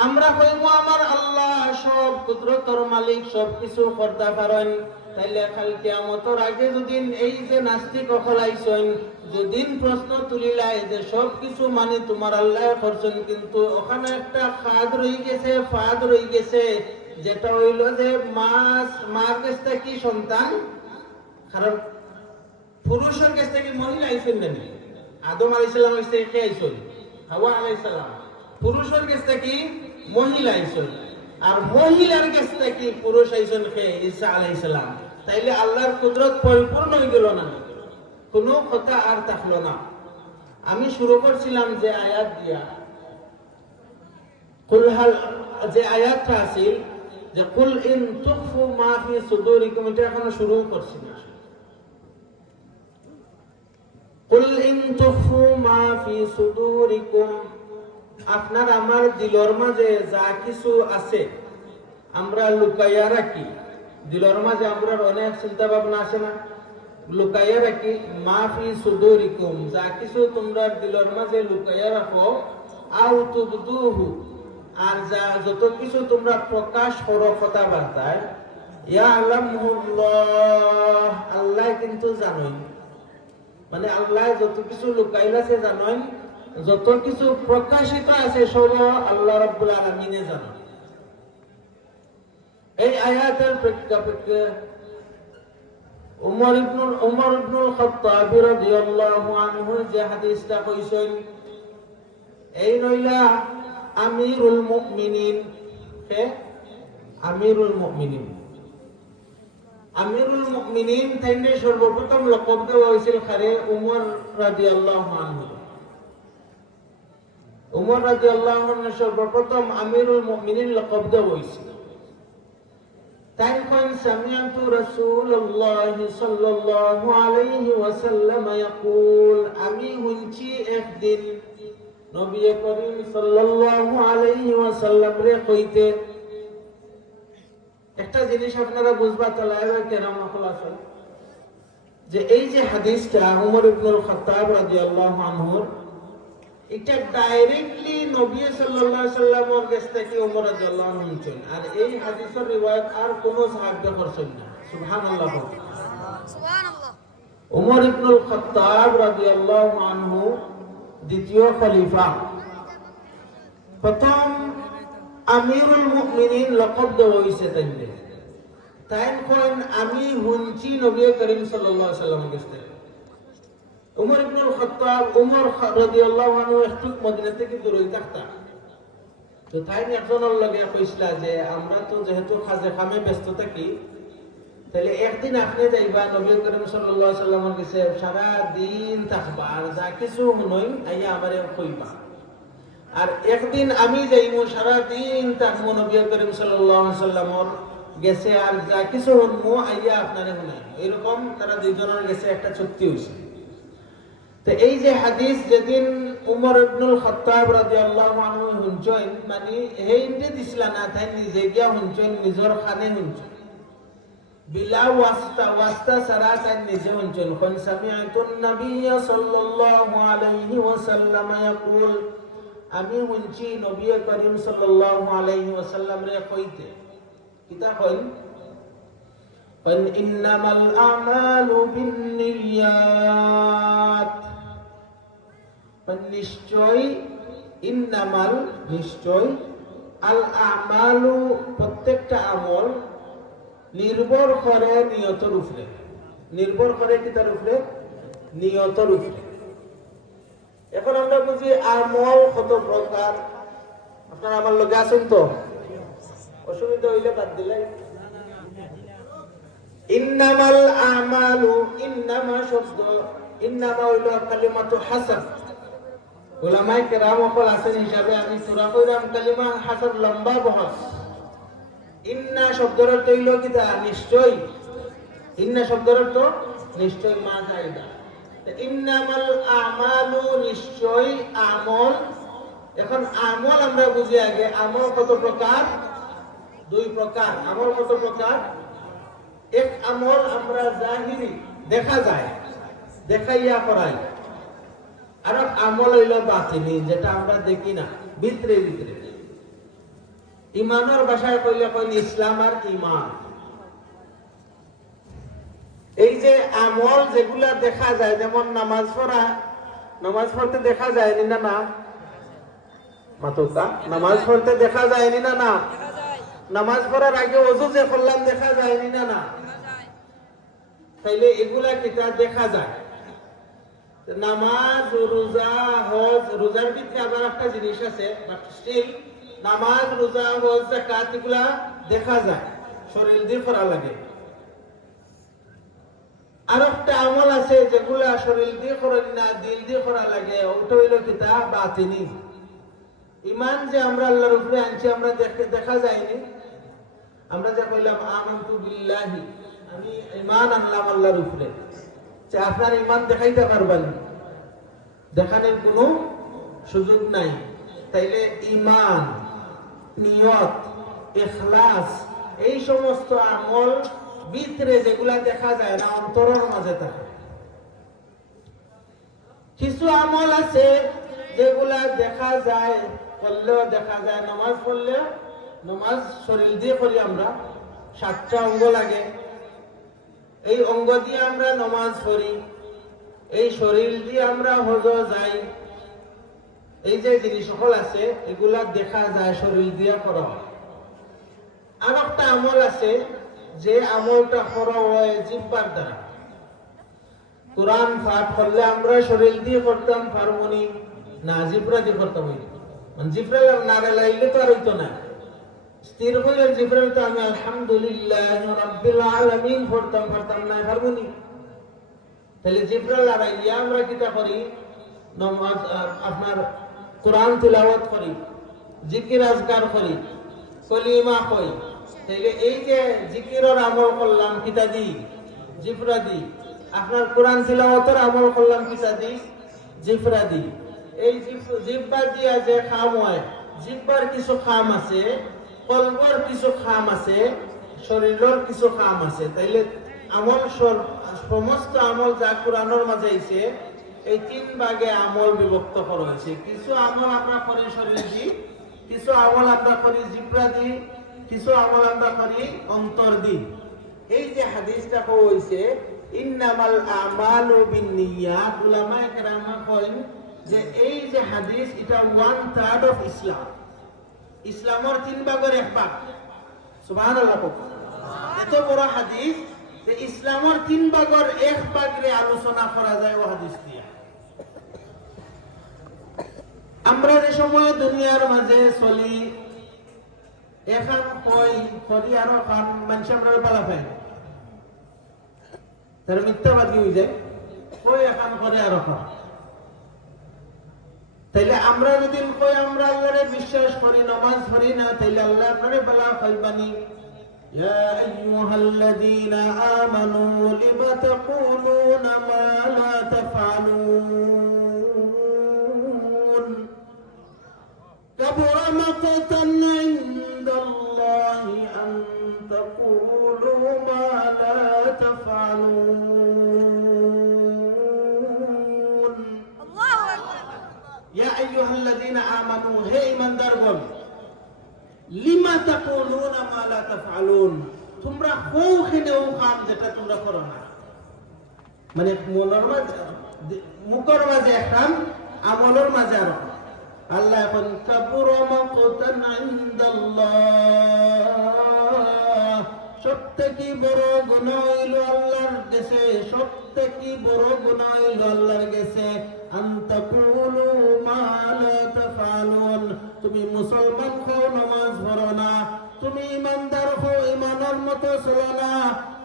আমরা কইবো আমার আল্লাহ সব কুদরতের মালিক, সবকিছু করতে পারেন। তাইলে কাল কিয়ামতের আগে যদি এই যে নাস্তিক হলাইছেন, যদি প্রশ্ন তুলিলাই যে সবকিছু মানে তোমার আল্লাহ করছেন, কিন্তু ওখানে একটা ফাঁদ রয়ে গেছে, যেটা হইল যে মার কাছ থেকে সন্তান, কারণ পুরুষের কাছ থেকে মহিলা আইছেন না। আদম আলাইহিস সালাম কাছ থেকে কে আইছেন? হাওয়া আলাইহিস সালাম। পুরুষের কাছ থেকে মহিলা আইছেন, আর মহিলার কাছ থেকে পুরুষ আইছেন কে? ঈসা আলাইহিস সালাম। তাইলে আল্লাহর কুদরত পরিপূর্ণ হয়ে গেল না, কোনো কথা আর থাকলো না। আমি শুরু করছিলাম যে আয়াত দিয়া, যে আয়াতটা আছে যে কুল ইন তুখফু মা ফি সুদুরিকুম, এটা এখনো শুরু করছি না। কুল ইন তুখফু মা ফি সুদুরিকুম, আপনার আমার দিলর মাঝে যা কিছু আছে আমরা লুকাইয়া রাখি। দিলর মাঝে আমরা অনেক চিন্তা ভাবনা আসে না, লুকাইয়া রাখি, মাফি সুদুরিকুম, যা কিছু তোমরা দিলের মাঝে লুকাইয়া রাখো, আও তুবদুহু, আর যা যত কিছু তোমরা প্রকাশ করো কথাবার্তায়, ইয়ালামুল্লাহ, আল্লাহ কিন্তু জানেন। মানে আল্লাহ যত কিছু লুকাইলাছে জানেন, যত কিছু প্রকাশিত আছে সব আল্লাহ রাব্বুল আলামিনে জানেন। এই আয়াতের প্রেক্ষাপটে উমর ইবনুল খাত্তাব রাদিয়াল্লাহু আনহু যে হাদিসটা কইছেন, এই নইলা আমিরুল মুমিনিন, কে আমিরুল মুমিনিন, আমিরুল মুমিনিন তাইনে সর্বপ্রথম লকব দেওয়া হয়েছিল খারে উমর রাদিয়াল্লাহু আনহু। উমর রাদিয়াল্লাহু আনহু সর্বপ্রথম আমিরুল মুমিনিন লকব দেওয়া হয়েছিল। তাই কোন সামিআতু রাসূলুল্লাহ সাল্লাল্লাহু আলাইহি ওয়াসাল্লাম ইয়াকুল, আমি শুনছি একদিন নবী করিম সাল্লাল্লাহু আলাইহি ওয়াসাল্লাম রে কইতে। একটা জিনিস আপনারা বুঝবা তাহলে কেরাম খোলাসা, যে এই যে হাদিসটা উমর ইবনুল খাত্তাব রাদিয়াল্লাহু আনহুর, এটা ডাইরেক্টলি নবী সাল্লাল্লাহু আলাইহি সাল্লামের কাছ থেকে উমর রাদিয়াল্লাহু আনহু শুনছেন, আর এই হাদিসের রিওয়ায়াত আর কোন সাহাবী করছেন না। সুবহানাল্লাহ, সুবহানাল্লাহ। উমর ইবনুল খাত্তাব রাদিয়াল্লাহু আনহু দ্বিতীয় খলিফা, প্রথম আমিরুল মুমিনিন লকব দেওয়া হয়েছে তাইলে। তাই কোন আমি শুনছি নবী করিম সাল্লাল্লাহু আলাইহি সাল্লামের কাছ থেকে। উমর ইবনুল খাত্তাব, উমর রাদিয়াল্লাহু আনহু একটু মদিনা থেকে দূরে থাকতা, তো তাই একজনের লগে কইছিল যে আমরা তো যেহেতু কাজে কামে ব্যস্ত থাকি, তাহলে একদিন আপনি যাইবা নবী করিম সাল্লাল্লাহু আলাইহি সাল্লামের কাছে, সারা দিন থাকবা, আর যা কিছু শুনই আইয়া আমারে কইবা। আর একদিন আমি যাইমু, সারা দিন থাকবো নবী করিম সাল্লাল্লাহু আলাইহি সাল্লামের গেছে, আর যা কিছু শুনমু আইয়া আপনারে শুনাই। এরকম তারা দুইজনের গেছে একটা চুক্তি হইছে। তো এই যে হাদিস যেদিন উমর ইবনুল খাত্তাব রাদিয়াল্লাহু আনহু শুনছেন, মানে হেইন্ডে দিছিলা না, তাই নিজে গিয়া শুনছেন, নিজের খানে শুনছেন, বিলা ওয়াস্তা সারা তাই নিজে শুনছেন। কোন সামিআতুন নবী সাল্লাল্লাহু আলাইহি ওয়াসাল্লাম ইয়াকুল, আমি শুনছি নবী করিম সাল্লাল্লাহু আলাইহি ওয়াসাল্লাম রে কইতে, কিতা কইন, ইন্নামাল আমালু বিন্নিয়াত, নিশ্চয়, ইন্নামাল নিশ্চয়, আল আমালু প্রত্যেকটা আমল, নির্ভর করে নিয়তের উপরে। নির্ভর করে কিতার উপরে? নিয়তের উপরে। এখন আমরা বুঝি আমল কত প্রকার। আপনারা আমার লগে আছেন তো? অসুবিধা হইলে বাদ দিলাই। ইন্নামাল আমালু, ইন্নামা শব্দ, ইন্নামা হইল কালিমাতু হাসান। উলামায়ে কেরাম সকল আছেন হিসাবে আমি সূরা কইরাম কালিমা হাসান লম্বা বহস। ইন্না শব্দের অর্থ হইল কিতা? নিশ্চয়। ইন্না শব্দের অর্থ নিশ্চয়, মা জায়দা। ইন্নামাল আমালু, নিশ্চয় আমল। এখন আমল আমরা বুঝি আগে, আমল কত প্রকার? দুই প্রকার। আমল কত প্রকার? এক আমল আমরা জাহিরি, দেখা যায়, দেখাইয়া করাই। আর আমল হইল বাতিনি, যেটা আমরা দেখি না, ভিতরে ভিতরে। ইমানের ভাষায় কইলে কইন ইসলাম আর ইমান। এই যে আমল যেগুলা দেখা যায়, যেমন নামাজ পড়া, নামাজ পড়তে দেখা যায়নি না? না মাতুকা, নামাজ পড়তে দেখা যায়নি না? না। নামাজ পড়ার আগে ওযু যে করলাম দেখা যায়নি না? না। তাইলে এগুলা কিতা দেখা যায়। নামাজ, রোজা, হজ, রোজার ভিতরে আবার একটা জিনিস আছে, বাট স্টিল নামাজ, রোজা, হজ, যাকাত এগুলা দেখা যায়, শরীর দিয়ে করা লাগে। আর একটা আমল আছে যেগুলা শরীর দিয়ে করেন না, দিল দিয়ে করা লাগে, ওটা হইল কিতা? বাতিনি। ইমান যে আমরা আল্লাহর উপরে আনছি, আমরা দেখা যায়নি। আমরা যা কইলাম আমানতু বিল্লাহি, আমি ঈমান আনলাম আল্লাহর উপরে, যে আপনার ঈমান দেখাইতে পারবেন, দেখানোর কোনো সুযোগ নাই। তাইলে ঈমান, নিয়ত, ইখলাস, এই সমস্ত আমল ভিতরে যেগুলা দেখা যায় না, অন্তরের মাঝে থাকে। কিছু আমল আছে যেগুলা দেখা যায়, করলেও দেখা যায়। নামাজ পড়লেও, নামাজ শরীর দিয়ে করি আমরা, 7টা অঙ্গ লাগে, এই অঙ্গ দিয়ে আমরা নামাজ পড়ি, এই শরীর দিয়ে আমরা হজ যাই। এই যে জিনিস সকল আছে এগুলা দেখা যায়, শরীর দিয়ে করা হয়। আর একটা আমল আছে যে আমলটা করা হয় জিহ্বার দ্বারা। কোরআন পাঠ করলে আমরা শরীর দিয়ে করতাম পারবনি না, জিহ্বা দিয়ে করতাম। মানে জিহ্বা না লাইলে তো আর হইতো না। স্থির হইলে জিহ্বা তো আমি আলহামদুলিল্লাহ রাব্বিল আলামিন পড়তাম না, পারবনি। তাহলে জিহ্বা লাগাইয়া আমরা কিটা করি, নামাজ আপনার কোরআন তিলাওয়াত করি, জিকির আজকার করি, কলিমা কই। তাহলে এই যে জিকিরের আমল করলাম কিতা দি, জিহ্বা দি। আপনার কোরআন তিলাওয়াতের আমল করলাম কিতা দি, জিহ্বা দি। এই জিহ্বা দিয়া যে কাম হয়, জিহ্বার কিছু কাম আছে, কলবের কিছু কাম আছে, শরীরের কিছু কাম আছে। তাইলে আমল সমস্ত আমল যা কোরআনের মাঝে আইছে, এই 3 ভাগে আমল বিভক্ত করা হয়েছে। কিছু আমল আমরা করি শরীর দি, কিছু আমল আমরা করি জিহ্বা দি, কিছু আমল আমরা করি অন্তর দি। এই যে হাদিসটা কইছে ইন্নামাল আমালু বিন্নিয়াত, উলামায়ে কেরাম কইন যে এই যে হাদিস এটা 1/3 অফ ইসলাম। ইসলামের 3 ভাগের 1 ভাগ। সুবহানাল্লাহ। এত বড় হাদিস যে ইসলামের 3 ভাগের 1 ভাগরে আলোচনা করা যায় ও হাদিস দিয়া। আমরা যে সময় দুনিয়ার মাঝে চলি, এখন কই করি আর খান মানুষ আমরা পালা পাই, তার মিথ্যাবাদী হয়ে যায়, কই এখন করে আর খান। তাইলে আমরা যদি কই আমরা আল্লাহরে বিশ্বাস করি, নামাজ পড়ি না, তাইলে আল্লাহ আপনারে বলা কইবানি ইয়া আইয়ুহাল্লাযীনা আমানু লিমা তাকুলুনা মা লা তাফআলুন কাবুরা মাকতান ইনদাল্লাহি আন তাকুলু মা লা তাফআলুন। আল্লাহু আকবার। ইয়া আইয়ুহাল্লাযীনা আমানু, হে ঈমানদারগণ, লিমা তাকুলুনা মা লা তাফআলুন, তোমরা কোখানেও কাম যেটা তোমরা করো না। মানে মনের মাঝে, মুখের মাঝে একরাম, আমলের মাঝে আর। আল্লাহ এখন কাবুরা মাকতান ইনদাল্লাহ, সবথেকে বড় গুনাহ হইল আল্লাহর কাছে, সবথেকে বড় গুনাহ হইল আল্লাহর কাছে আন তাকুলু মা লা তাফআলুন। তুমি মুসলমান হও, নামাজ পড়ো না, তুমি ইমানদার হও, ইমানের মতো চলো না,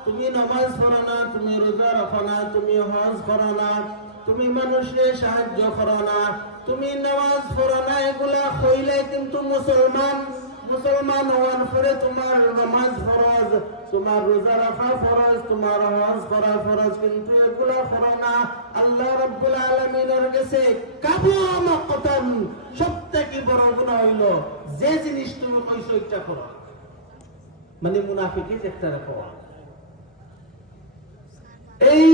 তুমি নামাজ পড়ো না, তুমি রোজা রাখো না, তুমি হজ করো না, তুমি মানুষের সাহায্য করো না, তুমি নামাজ পড়ো না, এগুলা হইলে কিন্তু মুসলমান হওয়ার পরে তোমার নামাজ ফরজ, তোমার রোজা রাখা ফরজ, তোমার হজ করা ফরজ, কিন্তু এগুলা করো না। আল্লাহ রাব্বুল আলামিনের কাছে কাবুরা মাকতান, সবথেকে বড় গুনাহ হইল যে জিনিস তুমি কইছো এটা করো। মানে মুনাফিকি একটা রাখো। এই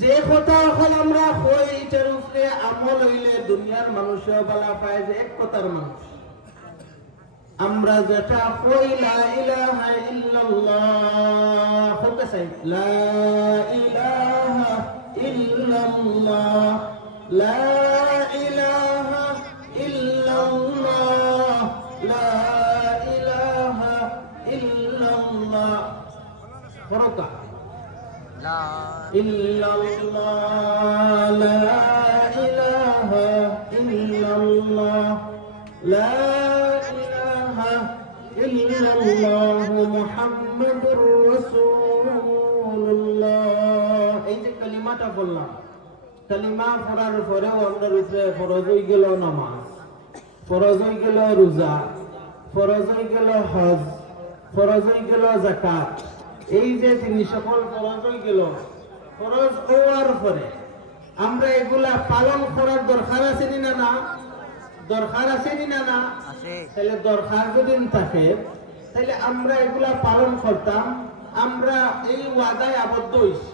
যে কথা হল আমরা হই, এটার উপরে আমল হইলে দুনিয়ার মানুষও বলা পায় যে এক কথার মানুষ। আমরা যেটা কই লা ইলাহা ইল্লাল্লাহ হতে চাই, লা ইলাহা ইল্লাল্লাহ, লা ইলাহা ইল্লাল্লাহ, লা ইলাহা ইল্লাল্লাহ। ফরকা ইল্লাল্লাহ, লা ইলাহা ইল্লাল্লাহ, লা ইল্লাল্লাহু মুহাম্মাদুর রাসূলুল্লাহ। এই যে কালিমাটা বললাম, কালিমা পড়ার পরেও আমাদের উপরে ফরজ হয়ে গেল নামাজ, ফরজ হয়ে গেল রোজা, ফরজ হয়ে গেল হজ, ফরজ হয়ে গেল যাকাত। এই যে জিনিস সকল ফরজ হয়ে গেল, ফরজ হওয়ার পরে আমরা এগুলা পালন করার দরকার আছে না? না দরকার আছে না? না। তাহলে দরকার যদি থাকে তাহলে আমরা এগুলা পালন করতাম, আমরা এই ওয়াদায় আবদ্ধ হইছি।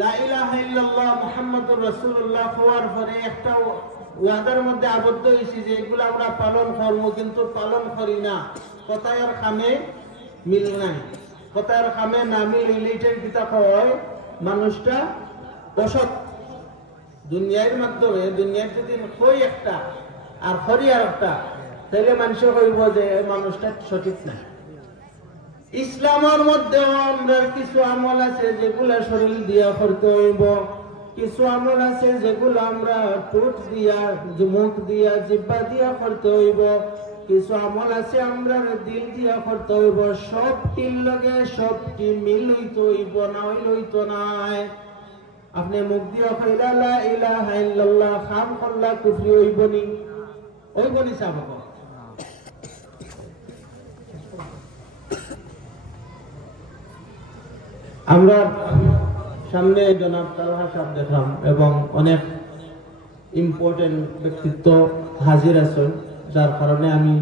লা ইলাহা ইল্লাল্লাহ মুহাম্মাদুর রাসূলুল্লাহ হওয়ার পরে একটা ওয়াদার মধ্যে আবদ্ধ হইছি যে এগুলো আমরা পালন করব, কিন্তু পালন করি না। কথায় আর কামে মিল নাই। কথায় আর কামে না মিল হইলেই কিতা হয়, মানুষটা অসৎ। দুনিয়ার মাধ্যমে দুনিয়ার যদি কই একটা আর করি আর একটা, তাহলে মানুষ কইব যে মানুষটা সঠিক না। ইসলামের মধ্যে আমরা কিছু আমল আছে যেগুলা শরীর দিয়া করতে হইব, কিছু আমল আছে যেগুলো আমরা ঠোঁট দিয়া, মুখ দিয়া, জিহ্বা দিয়া করতে হইব, কিছু আমল আছে আমরা দিল দিয়া করতে হইব। সবটির লগে সবটি মিল হইতে হইব, না হইলে হইতো নাই। আপনি মুখ দিয়া কইলা লা ইলাহা ইল্লাল্লাহ, খাম করলা কুফরি হইবনি, হইবনি সাবক। আমরা সামনে জনাব তালহা সাহেব দেখলাম এবং অনেক ইম্পর্টেন্ট ব্যক্তিত্ব হাজির আছেন, যার কারণে আমি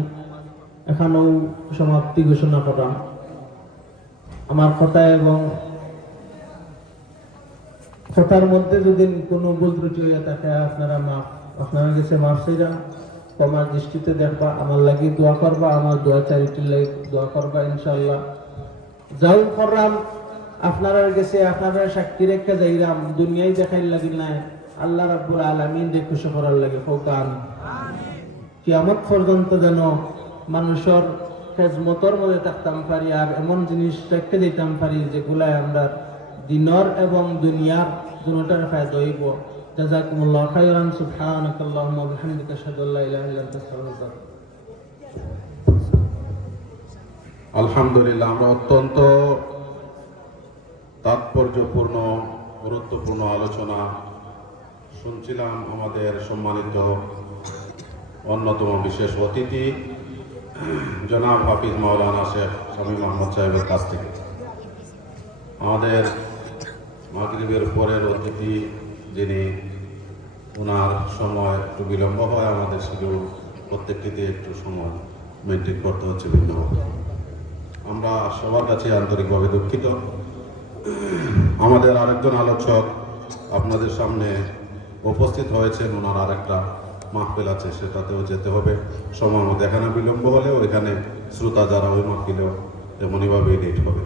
এখানেও সমাপ্তি ঘোষণা করলাম। আমার কথা এবং কথার মধ্যে যদি কোনো ভুল ত্রুটি হইয়া থাকে আপনারা কাছে মাফ চাইরা ক্ষমার দৃষ্টিতে দেখবা। আমার লাগি দোয়া করবা, আমার দোয়া চ্যারিটির লাগি দোয়া করবা ইনশাআল্লাহ। যাও করলাম আপনারা কাছে, আপনারা সাক্ষী রেখে যাইরাম, দুনিয়ায় দেখাইল লাগিল নাই, আল্লাহ রাব্বুল আলামিন যে খুশি করার লাগে ফৌকান কিয়ামত পর্যন্ত যেন মানুষের খেজমতর মধ্যে থাকতাম পারি আর এমন জিনিস রেখে দিতাম পারি যেগুলাই আমরা দিনর এবং দুনিয়ার দুটোটার ফায়দা হইব। জাযাকুমুল্লাহু খাইরান। সুবহানাকাল্লাহুম্মা ওয়া বিহামদিকা আশহাদু আল্লা ইলাহা ইল্লা আনতা আস্তাগফিরুকা। আলহামদুলিল্লাহ, আমরা অত্যন্ত তাৎপর্যপূর্ণ গুরুত্বপূর্ণ আলোচনা শুনছিলাম আমাদের সম্মানিত অন্যতম বিশেষ অতিথি জনাব হাফিজ মাওলানা শেখ শামীম আহমদ সাহেবের কাছ থেকে। আমাদের মাগরিবের পরের অতিথি যিনি, ওনার সময় একটু বিলম্ব হয়, আমাদের শিডিউল প্রত্যেকটিতে একটু সময় মেনটেন করতে হচ্ছে ভিন্নভাবে। আমরা সবার কাছে আন্তরিকভাবে দুঃখিত। আমাদের আরেকজন আলোচক আপনাদের সামনে উপস্থিত হয়েছেন, ওনার আরেকটা মাহফিল আছে, সেটাতেও যেতে হবে। সময় মতো এখানে বিলম্ব হলেও এখানে শ্রোতা যারা ওই মাহফিলেও তেমনইভাবেই লেট হবে।